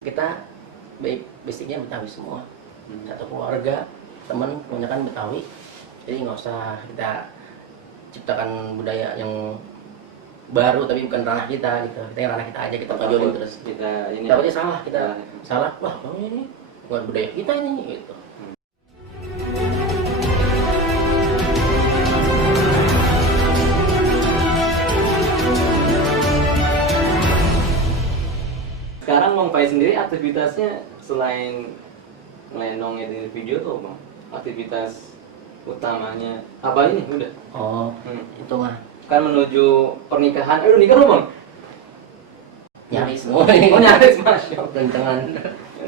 Kita basicnya Betawi semua, satu keluarga, teman kebanyakan Betawi, jadi nggak usah kita ciptakan budaya yang baru tapi bukan ranah kita gitu. Kita yang ranah kita aja, kita tonjolin terus. Kita ini Takutnya salah, kita salah, wah ini bukan budaya kita ini gitu. Sekarang Bang Faiz sendiri aktivitasnya selain ngelenong editing video tuh Bang, aktivitas utamanya apa ini udah? Oh, itu mah Kan menuju pernikahan, udah nikah belum Bang? nyaris semua. Oh nyaris, Masya Allah. Kencengan.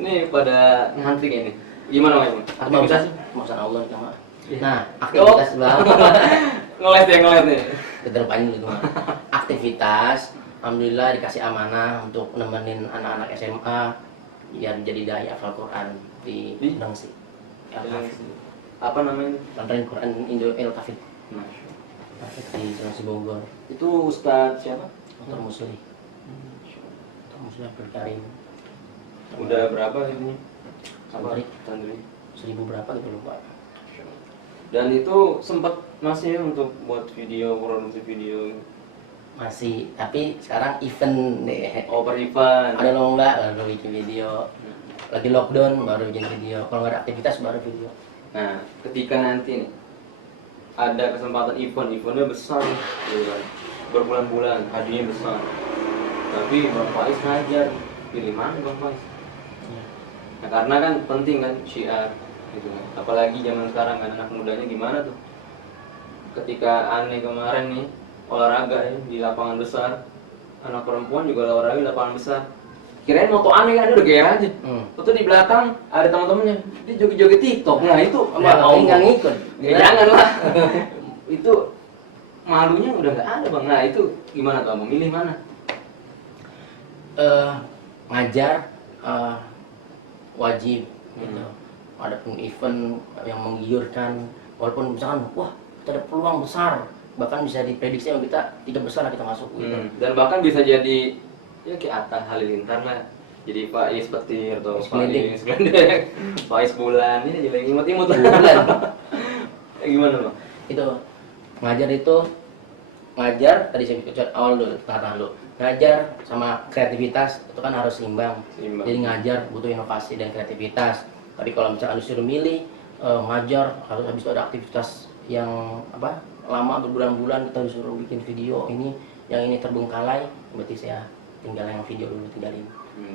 Ini pada ngantri kayak ini. Gimana Bang? Aktivitas? Maksud Allah itu mah. Iya. Nah, aktivitas sebelah ngeles nih. kedepannya gitu mah. Aktivitas, alhamdulillah dikasih amanah untuk nemenin anak-anak SMA biar jadi dai hafal Quran di Dangsi. Apa namanya? Pesantren Quran Indo El Tafid Masya di Dangsi Bogor. Itu Ustadz siapa? Dr. Musli. Dr. Musli Abdul Karim. Udah berapa ini? Santri. Santri. 1000 berapa gitu lupa. Dan itu sempat masih ya untuk buat video, produksi video. Masih, tapi sekarang event deh. Oh, per event. Ada lomba baru bikin video. Lagi lockdown baru bikin video. Kalau nggak ada aktivitas baru video. Nah, ketika nanti nih ada kesempatan eventnya besar nih, gitu kan. Berbulan-bulan, hadiahnya besar. Tapi Bang Faiz ngajar, pilih mana Bang Faiz? Nah, karena kan penting kan syiar, gitu kan. Apalagi zaman sekarang kan anak mudanya gimana tuh? Ketika aneh kemarin nih olahraga ya di lapangan besar, anak perempuan juga olahraga di lapangan besar. Kirain moto aneh kan, dia udah gear aja. Itu di belakang ada teman-temannya, dia joget-joget TikTok. Nah itu Nggak ngikut. Ya, jangan lah. Itu malunya udah nggak ada Bang. Nah itu gimana tuh Abang? Milih mana? Ngajar wajib gitu. Adapun event yang menggiurkan, walaupun misalkan wah kita ada peluang besar, bahkan bisa diprediksi sama kita 3 besar lah kita masuk gitu. Dan bahkan bisa jadi ya kayak Atta Halilintar lah. Jadi Faiz Petir atau Faiz Gelendek, Faiz Bulan, ini jadi imut-imut lah. Bulan. Gimana Bang? Itu ngajar tadi saya bicara awal dulu kata lu ngajar sama kreativitas itu kan harus seimbang. Jadi ngajar butuh inovasi dan kreativitas, tapi kalau misalkan disuruh milih ngajar harus habis itu ada aktivitas yang apa lama berbulan-bulan kita disuruh bikin video ini yang ini terbengkalai, berarti saya tinggal yang video dulu tinggalin.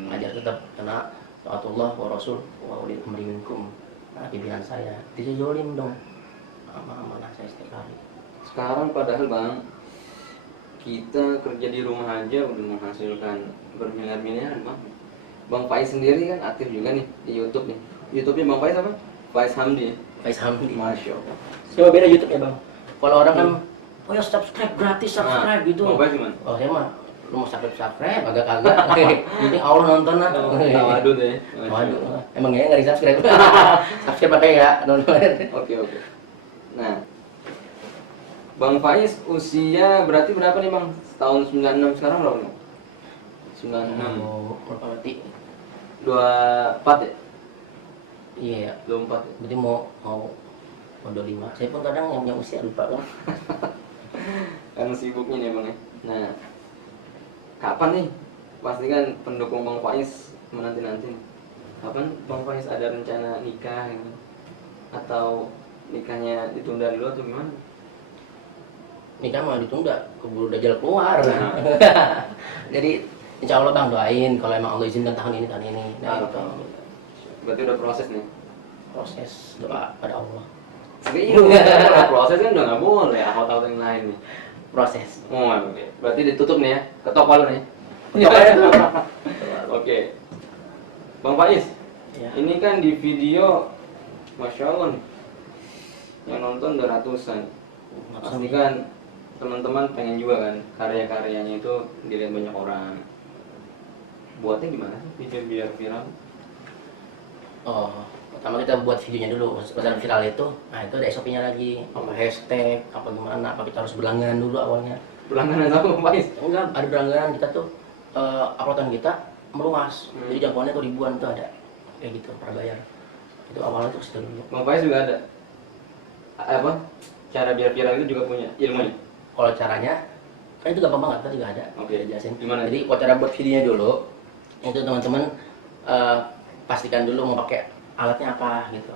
Ngajar tetap karena taatullah wa rasul wa ulil amri minkum. Nah, pimpinan saya dizolim dong amanah saya setiap hari. Sekarang padahal Bang, kita kerja di rumah aja udah menghasilkan bermiliar-miliar Bang. Bang Faiz sendiri kan aktif juga nih di YouTube nih. YouTube-nya Bang Faiz apa? Faiz Hamdi. Faiz Hamdi. Masya Allah. Coba beda YouTube ya Bang. Kalau orang kan, oh ya subscribe gratis subscribe gitu. Bang Faiz gimana? Oh saya mah lu mau subscribe agak kagak. Jadi Allah nonton lah. Waduh deh. Waduh. Emang ya nggak di subscribe. Subscribe pakai ya nonton. Oke. Nah, Bang Faiz usia berarti berapa nih Bang? Tahun 96 sekarang berapa nih? 96. Mau berapa berarti? 24 ya? Iya ya. 24 ya? Berarti mau 25. Saya pun kadang yang punya usia lupa kan. Kan sibuknya nih Bang ya. Nah, kapan nih? Pasti kan pendukung Bang Faiz menanti-nanti nih. Kapan Bang Faiz ada rencana nikah gitu? Atau nikahnya ditunda dulu atau gimana? Nikah mah ditunda, keburu dajjal keluar. Jadi insya Allah Bang doain kalau emang Allah izinkan tahun ini. Nah, itu Berarti udah proses nih? proses doa pada Allah. Iya, proses kan udah nggak boleh, apa yang lain nih. Proses. Oh, oke. Berarti ditutup nih ya, ketok palu nih. Oke. Bang Faiz, Ya. ini kan di video, Masya Allah nih, yang nonton udah ratusan. Pasti kan teman-teman pengen juga kan karya-karyanya itu dilihat banyak orang. Buatnya gimana sih video biar viral? Oh, pertama kita buat videonya dulu, masalah viral itu. Nah itu ada SOP-nya lagi, apa hashtag, apa gimana, apa kita harus berlangganan dulu awalnya. Berlangganan sama Bang Faiz? Enggak, ada berlangganan kita tuh uploadan kita meluas. Jadi jangkauannya tuh ribuan tuh ada kayak gitu prabayar. Itu awalnya tuh situ dulu. Bang Faiz juga ada apa cara biar viral itu juga punya ilmunya. Kalau caranya kan itu gampang banget, tadi juga ada. Oke. Jelasin. Gimana? Jadi kalau cara buat videonya dulu itu teman-teman pastikan dulu mau pakai alatnya apa gitu.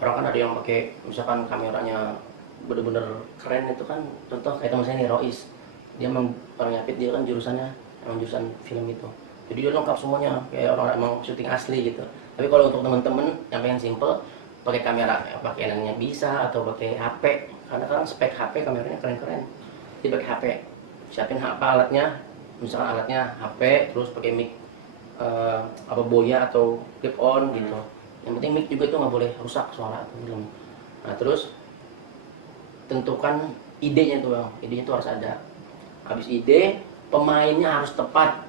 Orang kan ada yang pakai misalkan kameranya bener-bener keren itu kan, contoh kayak teman saya nih Rois, dia memang orang nyapit, dia kan jurusannya emang jurusan film itu, jadi dia lengkap semuanya kayak orang emang syuting asli gitu. Tapi kalau untuk teman-teman yang pengen simple pakai kamera, pakai yang bisa atau pakai HP, karena kan spek HP kameranya keren-keren, jadi pakai HP, siapin apa alatnya, misalkan alatnya HP, terus pakai mic apa boya atau clip on gitu. Yang penting mic juga itu nggak boleh rusak suara atau film. Nah terus tentukan idenya tuh bang, idenya tuh harus ada. Habis ide, pemainnya harus tepat.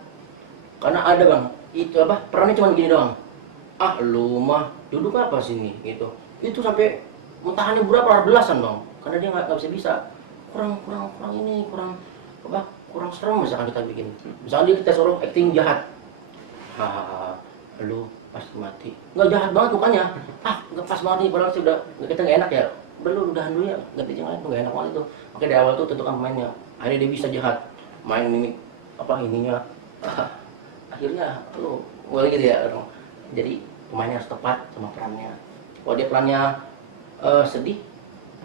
Karena ada bang, itu apa perannya cuma gini doang. Ah lu mah duduk apa sini gitu. Itu sampai mentahannya berapa belasan bang, karena dia nggak bisa. Kurang ini kurang serem misalkan kita bikin. Misalkan kita suruh acting jahat. Hahaha, lu pasti mati. Nggak jahat banget mukanya. Ah, nggak pas banget nih, padahal sih udah kita nggak enak ya. Udah udahan dulu ya, ganti yang lain tuh nggak enak banget itu. Makanya dari awal tuh tentukan pemainnya. Akhirnya dia bisa jahat, main mimik apa ininya. Akhirnya lu boleh gitu ya. Jadi pemainnya harus tepat sama perannya. Kalau dia perannya sedih,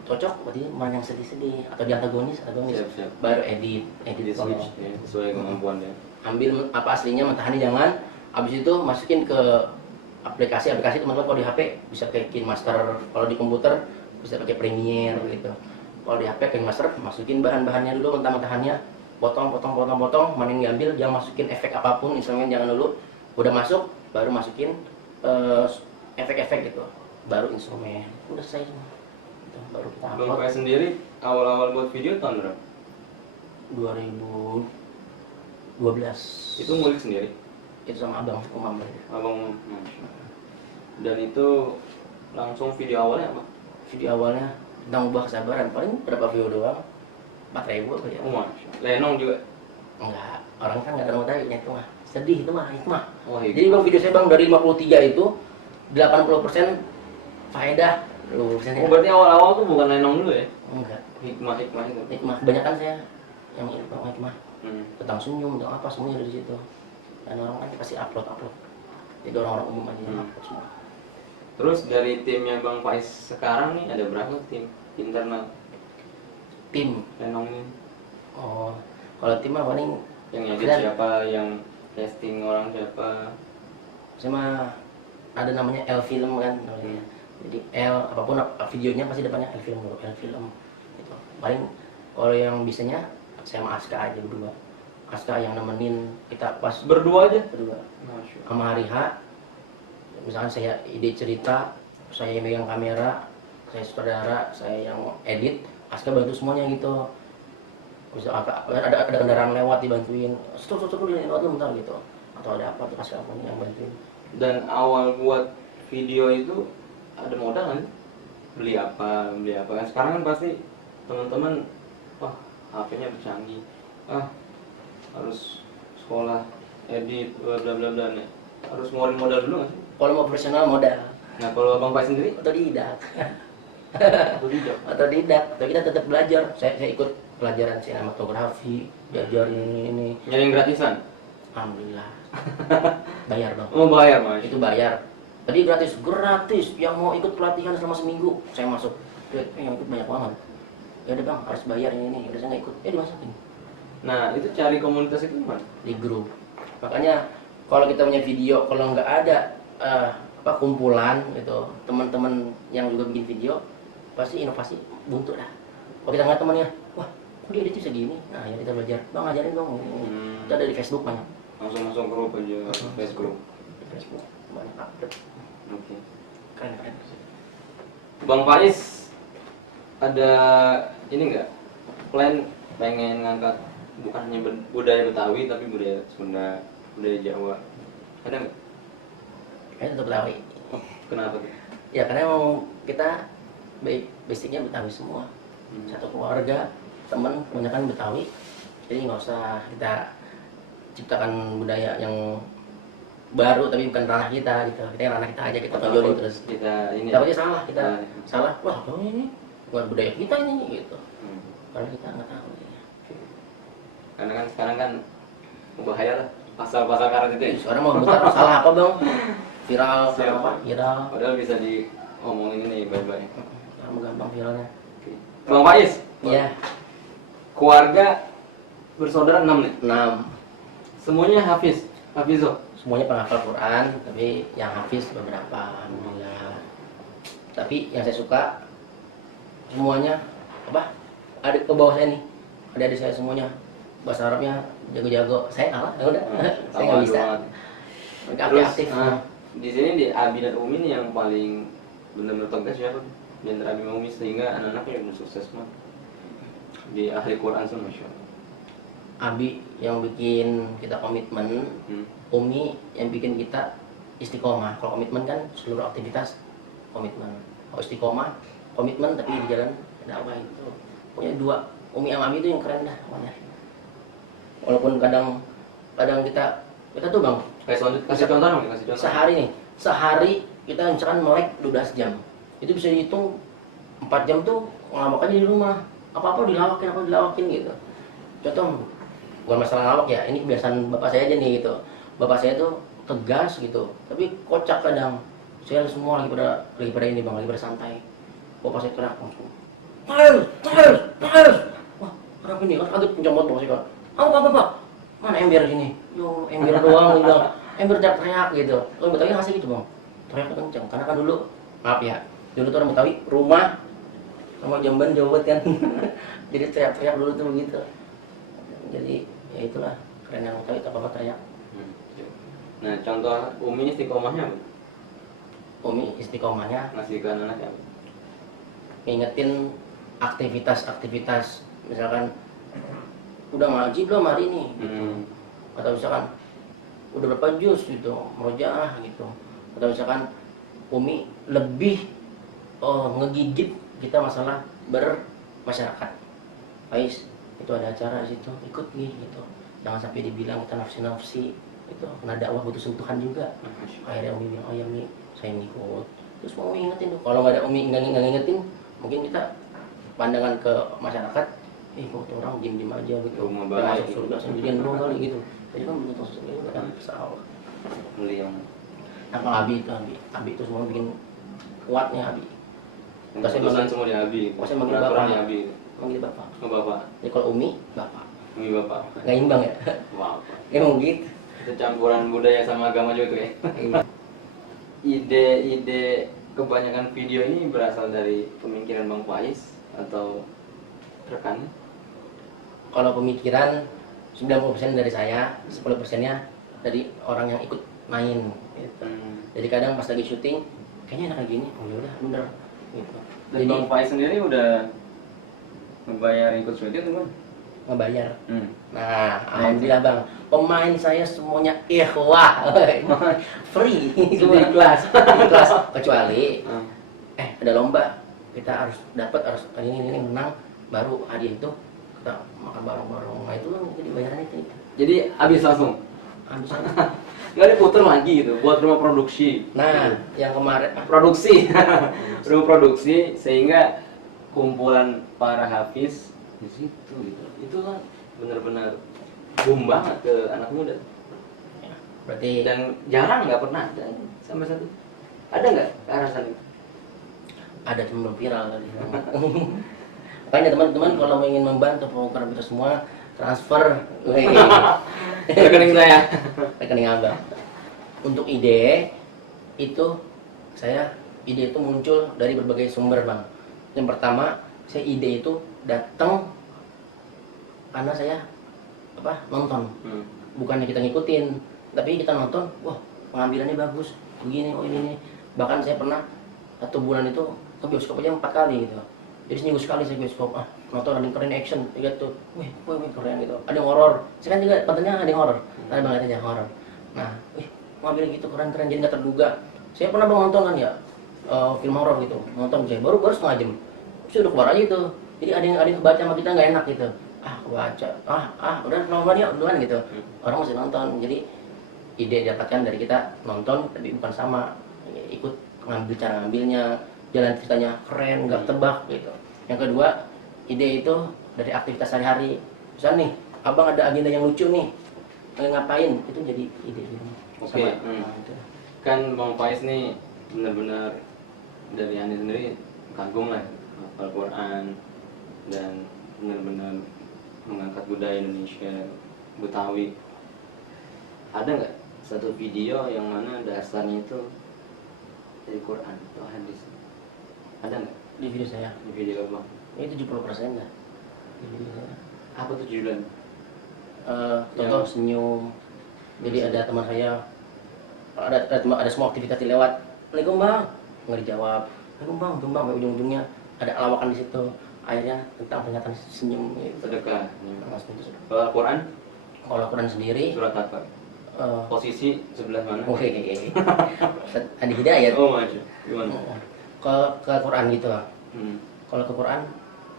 cocok berarti main yang sedih-sedih atau di antagonis. Siap. Baru edit Switch ya, sesuai kemampuan ya. Ambil apa aslinya, mentahani jangan. Habis itu masukin ke aplikasi teman-teman. Kalau di HP bisa pakai KineMaster, kalau di komputer bisa pakai Premiere gitu. Kalau di HP KineMaster masukin bahan-bahannya dulu, mentah-mentahannya, potong, mana yang diambil, jangan masukin efek apapun, instrumen jangan dulu. Udah masuk, baru masukin efek-efek gitu, baru instrumen. Udah selesai semua. Gitu, baru kita Bang upload. Faiz sendiri awal-awal buat video tahun berapa? 2012. Itu ngulik sendiri? Itu sama abang, Umam. Abang, dan itu langsung video awalnya apa? Video awalnya tentang ubah kesabaran, paling berapa video doang, 4.000 apa ya? Lenong juga? Enggak, orang kan nggak ada mau tanya itu mah, sedih itu mah. Oh, Jadi bang video saya bang dari 53 itu 80% faedah. Oh, berarti awal-awal tuh bukan lenong dulu ya? Enggak, Hikmah itu? hikmah, kebanyakan saya yang hikmah tentang senyum, tentang apa, semuanya ada di situ. Dan orang kan pasti upload, jadi orang-orang umum aja yang upload semua. Terus dari timnya Bang Faiz sekarang nih ada berapa tim internal? Tim Lenong ini? oh, kalau tim mah paling Yang ngedit siapa, yang casting orang siapa? saya mah ada namanya L film kan namanya. Jadi L apapun videonya pasti depannya L film dulu, L film gitu. Paling kalau yang bisanya saya sama Aska aja berdua. Aska yang nemenin kita pas Berdua aja? berdua. Masya Allah. Sama hari H, misalkan saya ide cerita, saya yang megang kamera, saya sutradara, saya yang edit, Aska bantu semuanya gitu. Bisa ada kendaraan lewat dibantuin, stop ini lewat bentar gitu. Atau ada apa tuh Aska yang bantuin. Dan awal buat video itu ada modal kan? Beli apa kan? Sekarang kan pasti teman-teman, wah HP-nya bercanggih, harus sekolah edit bla bla bla nih, harus ngeluarin modal dulu nggak sih? Kalau mau profesional modal. Nah kalau Bang Faiz sendiri? Otodidak. Atau tidak? Atau kita tetap belajar. Saya ikut pelajaran sinematografi, belajar ini. Nyari yang gratisan? Alhamdulillah. Bayar dong. Oh bayar mas? Itu bayar. Tadi gratis. Yang mau ikut pelatihan selama seminggu, saya masuk. Yang ikut banyak banget. Ya udah bang, harus bayar ini. Udah saya nggak ikut. Dimasukin. Nah itu cari komunitas itu gimana? Di grup. Makanya kalau kita punya video, kalau nggak ada kumpulan gitu, teman-teman yang juga bikin video, pasti inovasi buntu dah. Kalau kita ngeliat temannya, wah kok dia editnya segini, nah ya kita belajar, bang ngajarin dong. Itu ada di Facebook banyak. Langsung masuk grup aja, Facebook. Di Facebook banyak update. Oke. Keren. Bang Faiz ada ini nggak plan pengen ngangkat bukan hanya budaya Betawi tapi budaya Sunda, budaya Jawa, ada nggak? Kayaknya tetap Betawi. Kenapa tuh? Ya karena emang kita basicnya Betawi semua. Satu keluarga, teman, kebanyakan Betawi. Jadi nggak usah kita ciptakan budaya yang baru tapi bukan ranah kita gitu. Kita yang ranah kita aja kita tonjolin terus. Kita ini Takutnya salah kita Ah. salah. Wah, ini bukan budaya kita ini gitu. Hmm. Karena kita nggak tahu. Karena kan sekarang kan bahaya lah pasal-pasal karet itu ya. Sekarang mau bentar salah apa bang? Viral, Siapa? salah apa? Viral. Padahal bisa diomongin ini baik-baik. Sekarang gampang viralnya. Bang Faiz, Iya. keluarga bersaudara 6 nih. 6. Semuanya Hafizo. Semuanya penghafal Quran, tapi yang hafiz beberapa, alhamdulillah. Tapi yang saya suka semuanya apa? Ada ke bawah saya nih, ada saya semuanya bahasa Arabnya jago-jago. Saya kalah, ya udah, saya nggak bisa. Mereka Terus aktif. di sini di Abi dan Umi nih yang paling benar-benar tegas siapa? Di antara Abi dan Umi sehingga anak-anaknya udah sukses mah di ahli Quran semua, Masya Allah. Abi yang bikin kita komitmen, Umi yang bikin kita istiqomah. Kalau komitmen kan seluruh aktivitas komitmen. Kalau istiqomah komitmen tapi di jalan dakwah itu. Pokoknya dua, Umi sama Abi itu yang keren dah pokoknya. Walaupun kadang kita tuh bang, Kasih contoh dong, kasih contoh. sehari kita misalkan melek 12 jam, itu bisa dihitung 4 jam tuh ngelawak aja di rumah, apa dilawakin gitu. Contoh, bukan masalah ngelawak ya, ini kebiasaan bapak saya aja nih gitu. Bapak saya tuh tegas gitu, tapi kocak kadang. Saya semua lagi pada ini bang, lagi pada santai. Bapak saya teriak langsung, Tahir. Wah, kenapa ini? Kan kaget kencang banget bapak saya kan. Apa? Mana ember sini? Yo, ember doang gitu. Ember teriak gitu. Kalau Betawi ngasih gitu bang, teriak kencang. Karena kan dulu, maaf ya, dulu tuh orang Betawi rumah sama jamban jauh banget kan. Jadi teriak-teriak dulu tuh begitu. Jadi ya itulah keren yang Betawi apa teriak. Nah, contoh Umi istiqomahnya apa? Umi istiqomahnya Ngasih ke anak-anaknya apa? ngingetin aktivitas misalkan udah ngaji belum hari ini gitu. Atau misalkan udah berapa juz gitu, murojaah gitu. Atau misalkan Umi lebih ngegigit kita masalah bermasyarakat. Faiz, itu ada acara di situ, ikut nih gitu. Jangan sampai dibilang kita nafsi itu, karena dakwah butuh sentuhan juga. Akhirnya Umi bilang, oh ya Umi, saya ngikut. Terus mau Umi ingetin tuh, kalau nggak ada Umi nggak ngingetin, mungkin kita pandangan ke masyarakat, kok tuh orang diem aja gitu. Rumah Dia baik. masuk surga sendirian doang kali gitu. Jadi kan belum masuk surga juga kan, salah. Beliau. Nah kalau Abi itu semua bikin kuatnya Abi. Keputusan semua di Abi. Saya manggil Peraturan bapak. di Abi. Manggil bapak. Oh, Bapak. Jadi kalau Umi, bapak. Umi Bapak. Nggak imbang ya? Wow. Emang gitu. Itu campuran budaya sama agama juga tuh ya. Iya. Ide kebanyakan video ini berasal dari pemikiran Bang Faiz atau rekannya? Kalau pemikiran 90% dari saya, 10%-nya dari orang yang ikut main gitu. Jadi kadang pas lagi syuting kayaknya enak kayak gini, oh yaudah bener gitu. Dan Jadi Bang Faiz sendiri udah membayar ikut syuting tuh Bang? ngebayar. Nah, alhamdulillah Bang, pemain saya semuanya ikhwah. Free. Semua ikhlas. Ikhlas kecuali ada lomba, kita harus ini menang, baru hadiah itu kita makan bareng-bareng. Nah itu jadi bayaran itu. Jadi habis langsung? Habis. Nggak diputer lagi gitu, buat rumah produksi. Nah, yang kemarin Produksi. Rumah produksi, sehingga kumpulan para hafiz di situ gitu. Itu kan benar-benar boom banget ke anak muda. ya, berarti Dan jarang, nggak pernah ada sampai satu. Ada nggak ke arah sana? ada cuma belum viral tadi. Makanya teman-teman kalau ingin membantu program kita semua transfer Rekening saya. rekening Abang. Untuk ide itu ide itu muncul dari berbagai sumber Bang. Yang pertama, saya ide itu datang karena saya nonton. Bukannya kita ngikutin, tapi kita nonton, wah pengambilannya bagus, begini, oh ini. Bahkan saya pernah 1 bulan itu ke bioskop aja 4 kali gitu. Jadi seminggu sekali saya bioskop, nonton ada yang keren action, gitu, wih keren gitu. Ada yang horor, saya kan juga kontennya ada yang horor, ada banget aja horor. Nah, ngambil gitu keren, jadi nggak terduga. Saya pernah Bang nonton kan ya, film horor gitu, nonton saya baru setengah jam, saya udah keluar aja itu. Jadi ada yang kebaca sama kita nggak enak gitu. Kebaca, udah nonton ya duluan gitu. Orang masih nonton, jadi ide didapatkan dari kita nonton, tapi bukan sama ikut ngambil cara ngambilnya, jalan ceritanya keren, nggak tebak gitu. Yang kedua, ide itu dari aktivitas sehari-hari. Misal nih, abang ada agenda yang lucu nih, ngapain? Itu jadi ide gitu. Oke, Itu. kan Bang Faiz nih benar-benar dari Anda sendiri kagum lah hafal Quran dan benar-benar mengangkat budaya Indonesia Betawi. Ada nggak satu video yang mana dasarnya itu dari Quran atau hadis? Ada nggak Di video saya, di video Bang? ini 70% lah. Di video saya. Apa tuh judulnya? Contoh senyum. Jadi ada teman saya, ada semua aktivitas dilewat. Assalamualaikum bang, nggak dijawab. Assalamualaikum bang, belum bang. Sampai ujung-ujungnya ada lawakan di situ. Akhirnya tentang peringatan senyum. Gitu. Sedekah. Langsung itu sudah. Kalau Quran Kalau Quran sendiri, surat apa? Posisi sebelah mana? oke, ada hidayat. Oh masya. Gimana? Ke Quran gitu lah. Hmm. Kalau ke Quran,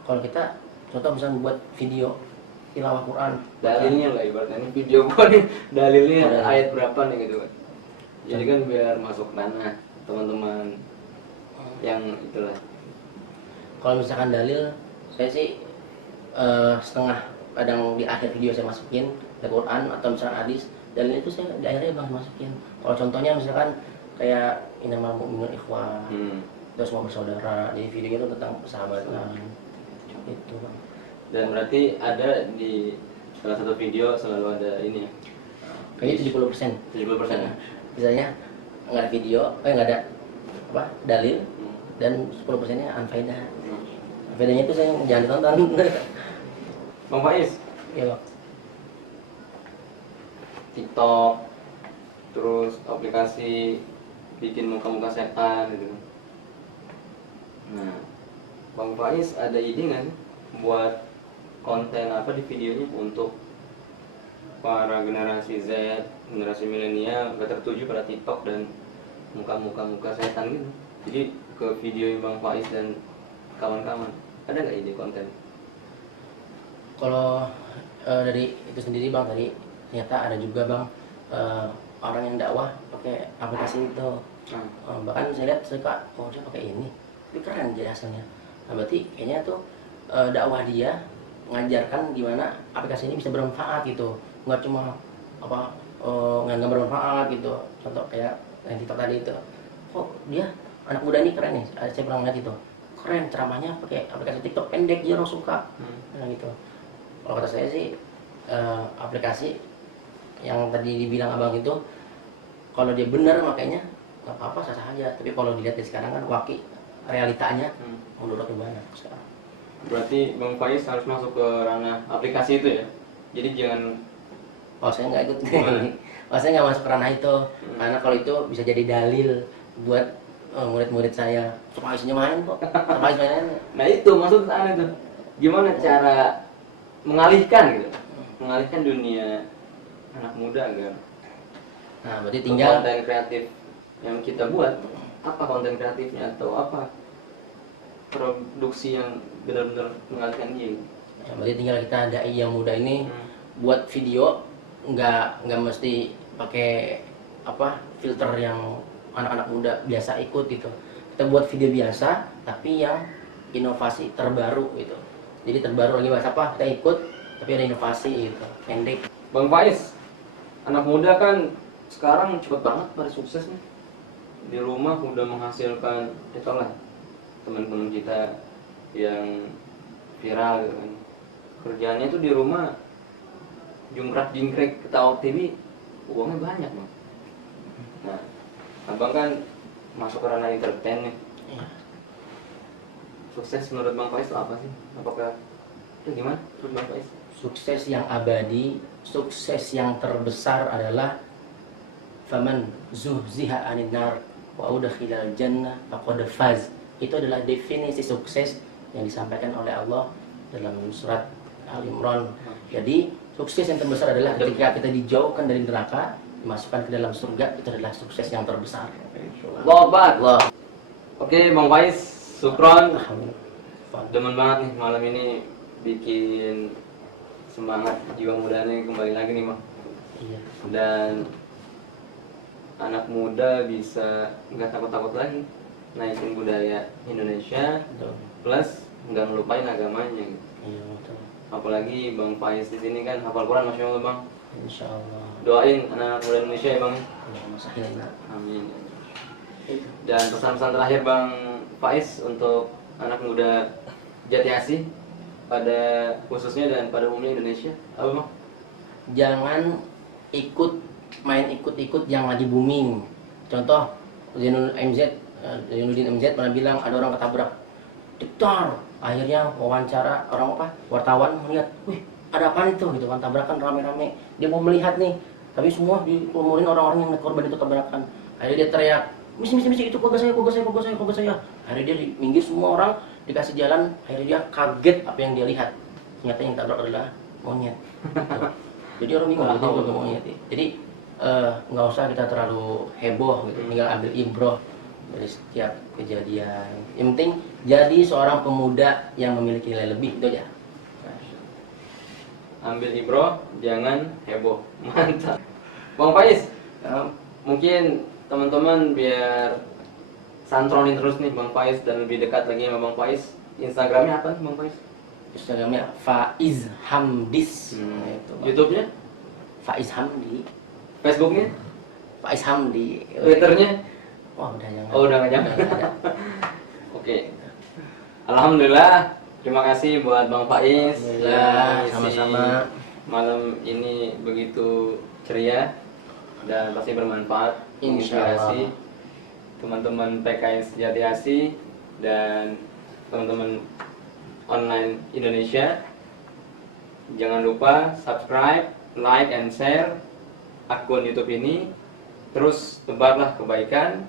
kalau kita contoh misalnya buat video tilawah Quran, Dalilnya lah ibaratnya ini video gua nih, dalilnya Dalil. ayat berapa nih gitu kan. Jadi kan biar masuk ranah teman-teman yang itulah. kalau misalkan dalil, saya sih setengah, kadang di akhir video saya masukin ke Quran atau misalkan hadis, dalil itu saya di akhirnya bang masukin. Kalau contohnya misalkan kayak innamal mu'minun ikhwah, terus semua bersaudara, jadi videonya itu tentang persahabatan itu bang. Dan berarti ada di salah satu video selalu ada ini ya. Kayaknya 70%. 70%. Misalnya nggak ada video, nggak ada apa dalil, dan 10%-nya unfaedah. Unfaedahnya itu saya jangan ditonton. Bang Faiz, Ya bang. TikTok, terus aplikasi bikin muka-muka setan gitu. Nah, Bang Faiz ada ide nggak sih buat konten apa di videonya untuk para generasi Z, generasi milenial nggak tertuju pada TikTok dan muka-muka setan gitu. Jadi ke video Bang Faiz dan kawan-kawan ada nggak ide konten? Kalau dari itu sendiri bang, tadi ternyata ada juga bang orang yang dakwah pakai aplikasi itu. Bahkan saya lihat suka, oh dia pakai ini, tapi keren jadi hasilnya. Nah berarti kayaknya tuh dakwah dia mengajarkan gimana aplikasi ini bisa bermanfaat gitu, nggak cuma apa nggak bermanfaat gitu. Contoh kayak yang TikTok tadi itu, oh dia anak muda ini keren nih, saya pernah ngeliat itu, keren ceramahnya pakai aplikasi TikTok pendek, dia orang suka. Nah gitu. Kalau kata saya sih aplikasi yang tadi dibilang abang itu, kalau dia benar makanya nggak apa-apa, sah-sah aja. Tapi kalau dilihat di sekarang kan realitanya menurut gimana sekarang. Berarti Bang Faiz harus masuk ke ranah aplikasi itu ya. Jadi jangan. Oh saya nggak ikut. Oh saya nggak masuk ke ranah itu, karena kalau itu bisa jadi dalil buat murid-murid saya supaya isinya main kok. Supaya main. Nah itu maksud saya itu. Gimana cara mengalihkan gitu, mengalihkan dunia anak muda agar Nah berarti tinggal konten kreatif yang kita buat, apa konten kreatifnya atau apa produksi yang benar-benar mengalihkan dia. ya, berarti tinggal kita ada yang muda ini buat video nggak mesti pakai apa filter yang anak-anak muda biasa ikut gitu. Kita buat video biasa tapi yang inovasi terbaru gitu. Jadi terbaru lagi bahasa apa kita ikut, tapi ada inovasi gitu, pendek. Bang Faiz, anak muda kan sekarang cepet banget pada suksesnya. Di rumah udah menghasilkan, itu lah teman-teman kita yang viral gitu kan. Kerjaannya tuh di rumah jungkrak-jingkrik ketawa TV, uangnya banyak bang. Nah, abang kan masuk ke ranah entertain nih. Ya. Sukses menurut Bang Faiz itu apa sih? Apakah itu gimana menurut Bang Faiz? Sukses yang abadi, sukses yang terbesar adalah faman zuhziha 'anil nar wa udkhilal jannah faqad faz. Itu adalah definisi sukses yang disampaikan oleh Allah dalam surat Al-Imran. Jadi sukses yang terbesar adalah ketika kita dijauhkan dari neraka, dimasukkan ke dalam surga, itu adalah sukses yang terbesar. Allahu Akbar. Allah. Oke, Bang Faiz, syukron. Alhamdulillah. Demen banget nih malam ini bikin semangat jiwa mudanya kembali lagi nih Bang. Iya. Dan anak muda bisa nggak takut-takut lagi naikin budaya Indonesia Betul. plus nggak ngelupain agamanya gitu. Iya betul. Apalagi Bang Faiz di sini kan hafal Quran, Masya Allah Bang. Insya Allah. Doain anak-anak muda Indonesia ya Bang. Masalah. Amin. Dan pesan-pesan terakhir Bang Faiz untuk anak muda Jati Asih pada khususnya dan pada umumnya Indonesia apa Bang? Jangan main ikut-ikut yang lagi booming. Contoh Zainuddin MZ pernah bilang ada orang ketabrak, cetar. Akhirnya wawancara orang wartawan melihat, wih ada apa itu gitu kan, tabrakan rame-rame. Dia mau melihat nih, tapi semua dikumulin orang-orang yang korban itu tabrakan. Akhirnya dia teriak, misi itu keluarga saya. Akhirnya dia minggir, semua orang dikasih jalan. Akhirnya dia kaget apa yang dia lihat. Ternyata yang tabrak adalah monyet. Jadi orang bingung gitu keluarga monyet. Jadi nggak usah kita terlalu heboh gitu, tinggal ambil ibroh dari setiap kejadian. Yang penting jadi seorang pemuda yang memiliki nilai lebih, itu aja. Ambil ibroh, jangan heboh. Mantap. Bang Faiz, mungkin teman-teman biar santronin terus nih Bang Faiz dan lebih dekat lagi sama Bang Faiz. Instagramnya apa nih Bang Faiz? Instagramnya Faiz Hamdis. Itu, Bang. YouTube-nya? Faiz Hamdi. Facebooknya? Faiz Hamdi. Twitternya? Wah udah jangan. Oh udah nggak jangan. Udah nggak ada. Oke. Alhamdulillah. Terima kasih buat Bang Faiz. Alhamdulillah, yang sama-sama. Malam ini begitu ceria dan pasti bermanfaat, Insya menginspirasi Allah. teman-teman PKS Jati Asih dan teman-teman online Indonesia. Jangan lupa subscribe, like, and share akun YouTube ini. Terus tebarlah kebaikan,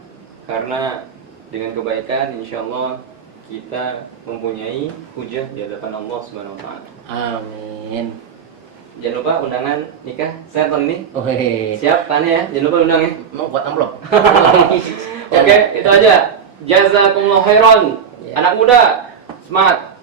karena dengan kebaikan insya Allah kita mempunyai hujah di hadapan Allah Subhanahu wa Ta'ala. Amin. Jangan lupa undangan nikah saya tahun ini. Oke. Siap tanya ya, jangan lupa undang ya. Mau buat amplop. Oke, itu aja. Jazakumullah khairan. Ya. Anak muda, semangat.